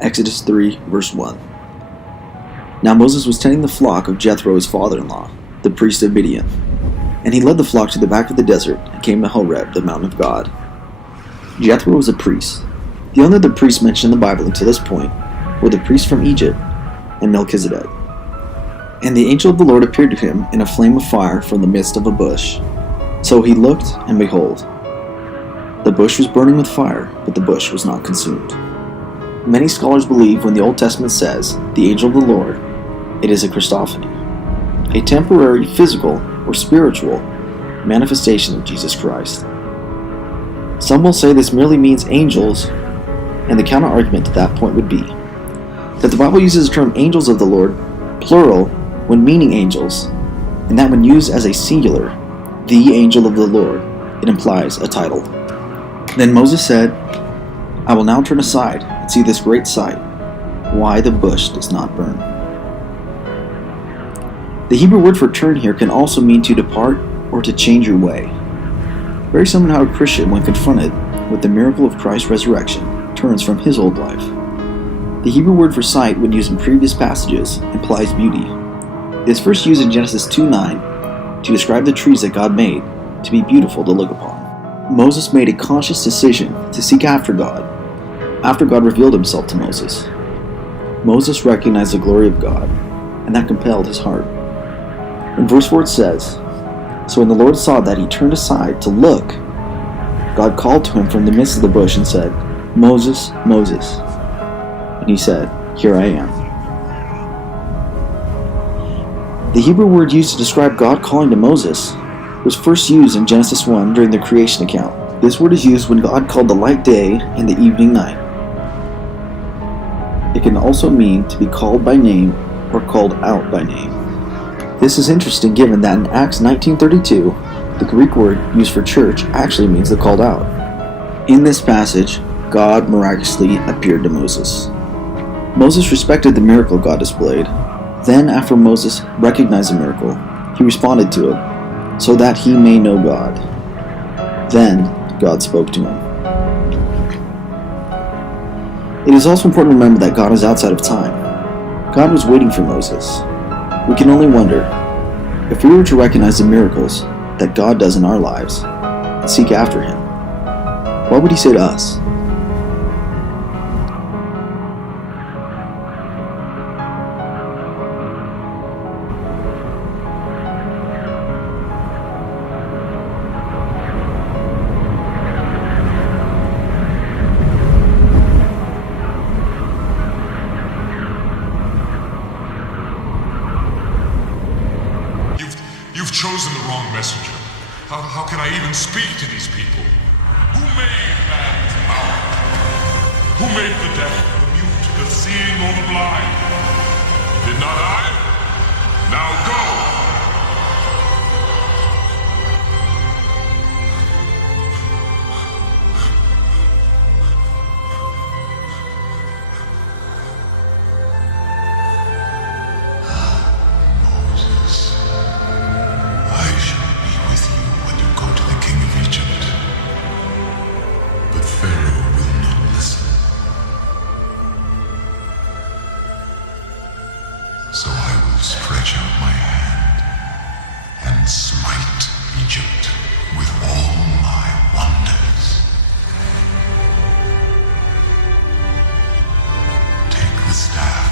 Exodus 3, verse 1. Now Moses was tending the flock of Jethro his father-in-law, the priest of Midian. And he led the flock to the back of the desert and came to Horeb, the mountain of God. Jethro was a priest. The only other priests mentioned in the Bible until this point were the priests from Egypt and Melchizedek. And the angel of the Lord appeared to him in a flame of fire from the midst of a bush. So he looked, and behold, the bush was burning with fire, but the bush was not consumed. Many scholars believe when the Old Testament says, the angel of the Lord, it is a Christophany, a temporary physical or spiritual manifestation of Jesus Christ. Some will say this merely means angels, and the counter-argument to that point would be that the Bible uses the term angels of the Lord, plural, when meaning angels, and that when used as a singular, the angel of the Lord, it implies a title. Then Moses said, I will now turn aside and see this great sight, why the bush does not burn. The Hebrew word for turn here can also mean to depart or to change your way. Very similar to how a Christian, when confronted with the miracle of Christ's resurrection, turns from his old life. The Hebrew word for sight, when used in previous passages, implies beauty. It is first used in Genesis 2:9 to describe the trees that God made to be beautiful to look upon. Moses made a conscious decision to seek after God revealed himself to Moses. Moses recognized the glory of God, and that compelled his heart. In verse 4 it says, So when the Lord saw that he turned aside to look, God called to him from the midst of the bush and said, Moses, Moses. And he said, Here I am. The Hebrew word used to describe God calling to Moses was first used in Genesis 1 during the creation account. This word is used when God called the light day and the evening night. It can also mean to be called by name or called out by name. This is interesting given that in Acts 19:32, the Greek word used for church actually means the called out. In this passage, God miraculously appeared to Moses. Moses respected the miracle God displayed. Then, after Moses recognized the miracle, he responded to it, so that he may know God. Then, God spoke to him. It is also important to remember that God is outside of time. God was waiting for Moses. We can only wonder, if we were to recognize the miracles that God does in our lives and seek after Him, what would He say to us? You've chosen the wrong messenger. How can I even speak to these people? Who made man's mouth? Who made the deaf, the mute, the seeing, or the blind? Did not I? Now go! So I will stretch out my hand and smite Egypt with all my wonders. Take the staff